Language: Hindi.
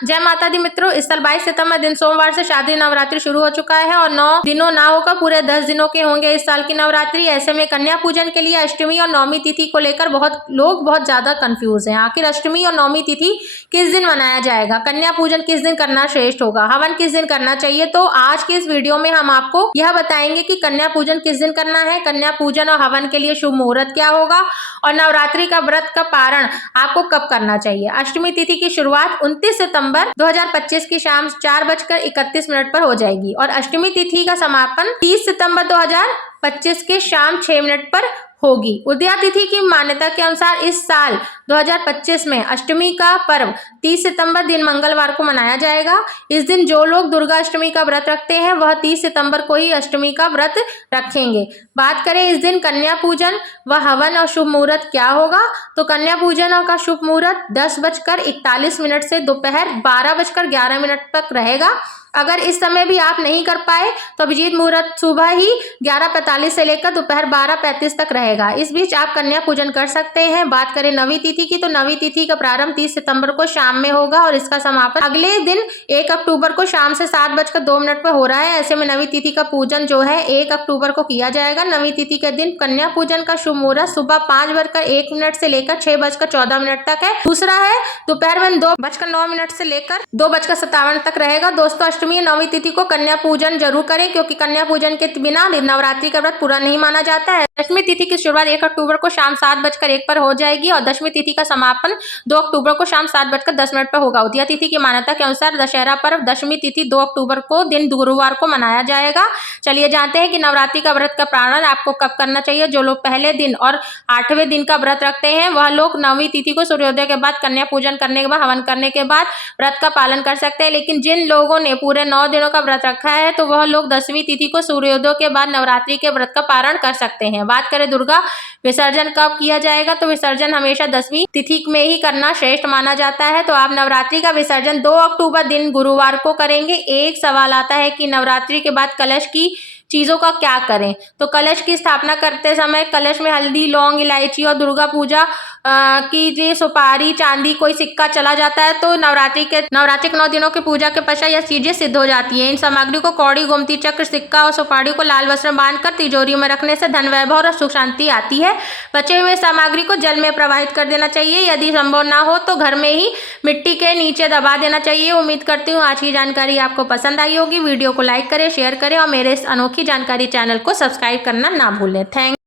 जय माता दी मित्रों, इस साल 22 सितंबर दिन सोमवार से शारदीय नवरात्रि शुरू हो चुका है और 9 दिनों ना होकर पूरे 10 दिनों के होंगे इस साल की नवरात्रि। ऐसे में कन्या पूजन के लिए अष्टमी और नवमी तिथि को लेकर बहुत ज्यादा कंफ्यूज हैं। आखिर अष्टमी और नवमी तिथि किस दिन मनाया जाएगा, कन्या पूजन किस दिन करना श्रेष्ठ होगा, हवन किस दिन करना चाहिए, तो आज के इस वीडियो में हम आपको यह बताएंगे कि कन्या पूजन किस दिन करना है, कन्या पूजन और हवन के लिए शुभ मुहूर्त क्या होगा और नवरात्रि का व्रत का पारण आपको कब करना चाहिए। अष्टमी तिथि की शुरुआत 29 सितंबर 2025 की शाम 4:31 पर हो जाएगी और अष्टमी तिथि का समापन 30 सितंबर 2025 के शाम 6 पर होगी। उदया तिथि की मान्यता के अनुसार इस साल 2025 में अष्टमी का पर्व 30 सितंबर दिन मंगलवार को मनाया जाएगा। इस दिन जो लोग दुर्गा अष्टमी का व्रत रखते हैं वह 30 सितंबर को ही अष्टमी का व्रत रखेंगे। बात करें इस दिन कन्या पूजन व हवन और शुभ मुहूर्त क्या होगा, तो कन्या पूजन का शुभ मुहूर्त 10:41 से दोपहर 12:11 तक रहेगा। अगर इस समय भी आप नहीं कर पाए तो अभिजीत मुहूर्त सुबह ही 11:45 से लेकर दोपहर 12:35 तक रहेगा। इस बीच आप कन्या पूजन कर सकते हैं। बात करें नवी तिथि की, तो नवी तिथि का प्रारंभ 30 सितंबर को शाम में होगा और इसका समापन अगले दिन 1 अक्टूबर को शाम से 7:02 पर हो रहा है। ऐसे में नवी तिथि का पूजन जो है 1 अक्टूबर को किया जाएगा। नवी तिथि के दिन कन्या पूजन का शुभ मुहूर्त सुबह 5:01 से लेकर 6:14 तक है। दूसरा है दोपहर में 2:09 से लेकर 2:57 तक रहेगा। दोस्तों, अष्टमी नवमी तिथि को कन्या पूजन जरूर करें क्योंकि कन्या पूजन के बिना नवरात्रि का व्रत पूरा नहीं माना जाता है। दशमी तिथि की शुरुआत 1 अक्टूबर को शाम 7:01 पर हो जाएगी और दशमी तिथि का समापन 2 अक्टूबर को शाम 7:10 पर होगा। उदया तिथि की मान्यता के अनुसार दशहरा पर्व दशमी तिथि 2 अक्टूबर को दिन गुरुवार को मनाया जाएगा। चलिए जानते हैं कि नवरात्रि का व्रत का पारण आपको कब करना चाहिए। जो लोग पहले दिन और 8वें दिन का व्रत रखते हैं वह लोग नवमी तिथि को सूर्योदय के बाद कन्या पूजन करने के बाद हवन करने के बाद व्रत का पालन कर सकते हैं। लेकिन जिन लोगों ने पूरे 9 दिनों का व्रत रखा है तो वह लोग 10वीं तिथि को सूर्योदय के बाद नवरात्रि के व्रत का पारण कर सकते हैं। बात करें दुर्गा विसर्जन कब किया जाएगा, तो विसर्जन हमेशा 10वीं तिथि में ही करना श्रेष्ठ माना जाता है। तो आप नवरात्रि का विसर्जन 2 अक्टूबर दिन गुरुवार को करेंगे। एक सवाल आता है कि नवरात्रि के बाद कलश की चीजों का क्या करें, तो कलश की स्थापना करते समय कलश में हल्दी, लौंग, इलायची और दुर्गा पूजा की जो सुपारी, चांदी, कोई सिक्का चला जाता है तो नवरात्रि के 9 दिनों की पूजा के पश्चात यह चीजें सिद्ध हो जाती हैं। इन सामग्री को कौड़ी, गोमती चक्र, सिक्का और सुपारी को लाल वस्त्र बांधकर तिजोरी में रखने से धन वैभव और सुख शांति आती है। बचे हुए सामग्री को जल में प्रवाहित कर देना चाहिए। यदि संभव ना हो तो घर में ही मिट्टी के नीचे दबा देना चाहिए। उम्मीद करती हूँ आज की जानकारी आपको पसंद आई होगी। वीडियो को लाइक करें, शेयर करें और मेरे इस अनोखी जानकारी चैनल को सब्सक्राइब करना ना भूलें। थैंक